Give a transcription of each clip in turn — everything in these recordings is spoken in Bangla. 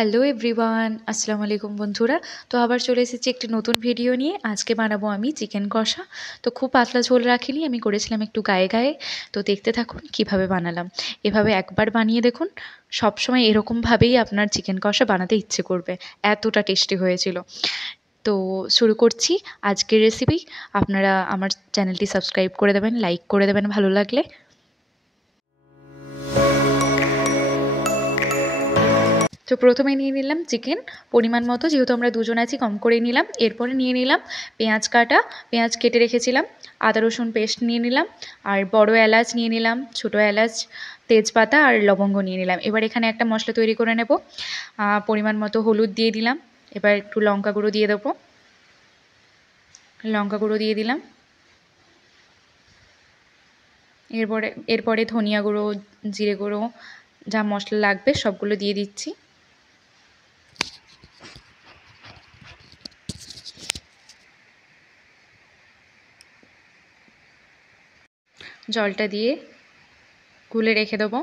হ্যালো এভরিওয়ান, আসসালামু আলাইকুম বন্ধুরা। তো আবার চলে এসেছি একটি নতুন ভিডিও নিয়ে। আজকে বানাবো আমি চিকেন কষা। তো খুব পাতলা ঝোল রাখিনি, আমি করেছিলাম একটু গায়ে গায়ে। তো দেখতে থাকুন কিভাবে বানালাম। এভাবে একবার বানিয়ে দেখুন, সবসময় এরকমভাবেই আপনার চিকেন কষা বানাতে ইচ্ছে করবে, এতটা টেস্টি হয়েছিল। তো শুরু করছি আজকের রেসিপি। আপনারা আমার চ্যানেলটি সাবস্ক্রাইব করে দেবেন, লাইক করে দেবেন ভালো লাগলে। তো প্রথমে নিয়ে নিলাম চিকেন পরিমাণ মতো, যেহেতু আমরা দুজন আছি কম করে নিলাম। এরপরে নিয়ে নিলাম পেঁয়াজ কাটা, পেঁয়াজ কেটে রেখেছিলাম। আদা রসুন পেস্ট নিয়ে নিলাম, আর বড় এলাচ নিয়ে নিলাম, ছোট এলাচ, তেজপাতা আর লবঙ্গ নিয়ে নিলাম। এবার এখানে একটা মশলা তৈরি করে নেব। পরিমাণ মতো হলুদ দিয়ে দিলাম। এবার একটু লঙ্কা গুঁড়ো দিয়ে দেবো, লঙ্কা গুঁড়ো দিয়ে দিলাম। এরপরে ধনিয়া গুঁড়ো, জিরে গুঁড়ো, যা মশলা লাগবে সবগুলো দিয়ে দিচ্ছি। জলটা দিয়ে গুলে রেখে দেবো।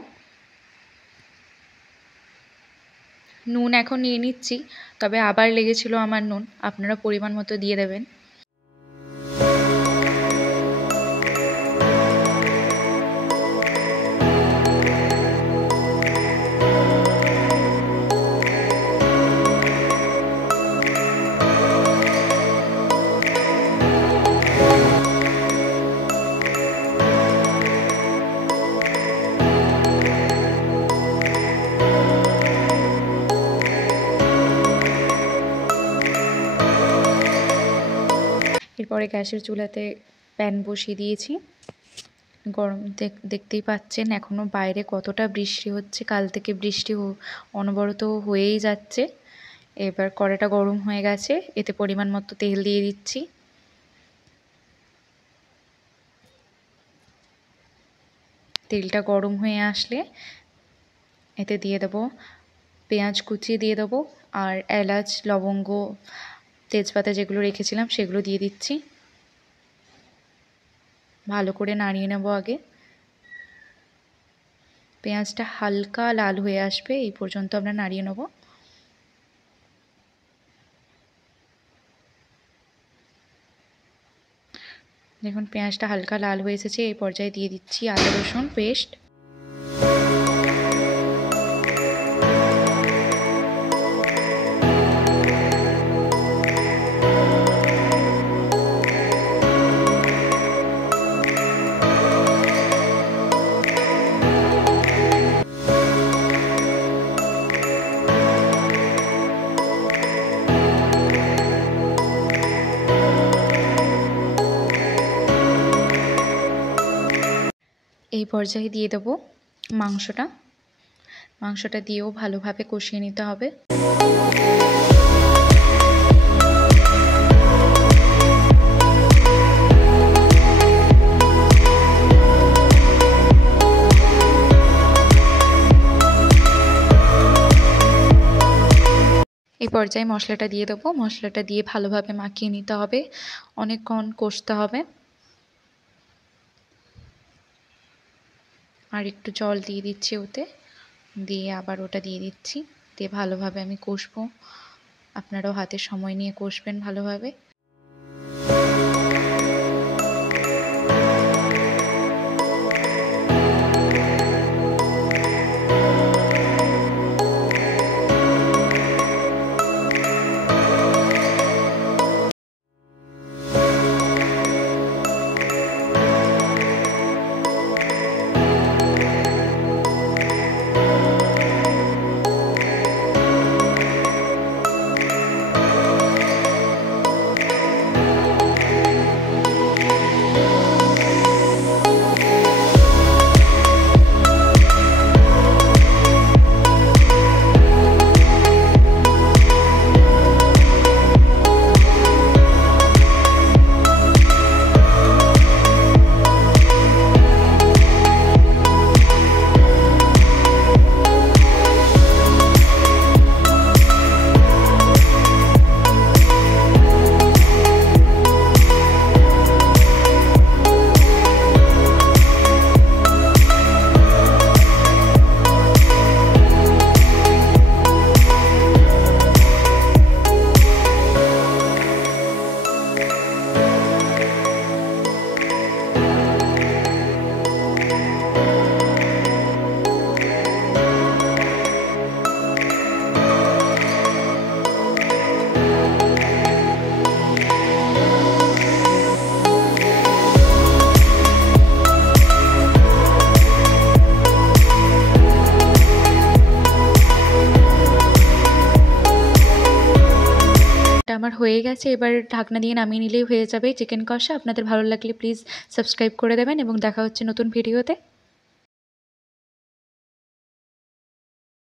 নুন এখন নিয়ে নিচ্ছি, তবে আবার লেগেছিল আমার নুন, আপনারা পরিমাণ মতো দিয়ে দেবেন। এরপরে গ্যাসের চুলাতে প্যান বসিয়ে দিয়েছি। গরম দেখতেই পাচ্ছেন এখনও বাইরে কতটা বৃষ্টি হচ্ছে, কাল থেকে বৃষ্টি অনবরত হয়েই যাচ্ছে। এবার কড়াইটা গরম হয়ে গেছে, এতে পরিমাণ মতো তেল দিয়ে দিচ্ছি। তেলটা গরম হয়ে আসলে এতে দিয়ে দেবো পেঁয়াজ কুচি দিয়ে দেবো, আর এলাচ, লবঙ্গ, তেজপাতা যেগুলো রেখেছিলাম সেগুলো দিয়ে দিচ্ছি। ভালো করে নাড়িয়ে নেব আগে। পেঁয়াজটা হালকা লাল হয়ে আসবে এই পর্যন্ত আমরা নাড়িয়ে নেব। দেখুন পেঁয়াজটা হালকা লাল হয়ে এসেছে, এই পর্যায়ে দিয়ে দিচ্ছি আদা রসুন পেস্ট। এই পর্যায়ে দিয়ে দেবো মাংসটা দিয়েও ভালোভাবে কষিয়ে নিতে হবে। এই পর্যায়ে মশলাটা দিয়ে দেবো, মশলাটা দিয়ে ভালোভাবে মাখিয়ে নিতে হবে, অনেকক্ষণ কষতে হবে। আর একটু জল দিয়ে দিচ্ছি ওতে, দিয়ে আবার ওটা দিয়ে দিচ্ছি, দিয়ে ভালোভাবে আমি কষবো। আপনারাও হাতে সময় নিয়ে কষবেন ভালোভাবে। এটা আমার হয়ে গেছে, এবার ঢাকনা দিয়ে নামিয়ে নিলেই হয়ে যাবে চিকেন কষা। আপনাদের ভালো লাগলে প্লিজ সাবস্ক্রাইব করে দেবেন এবং দেখা হচ্ছে নতুন ভিডিওতে।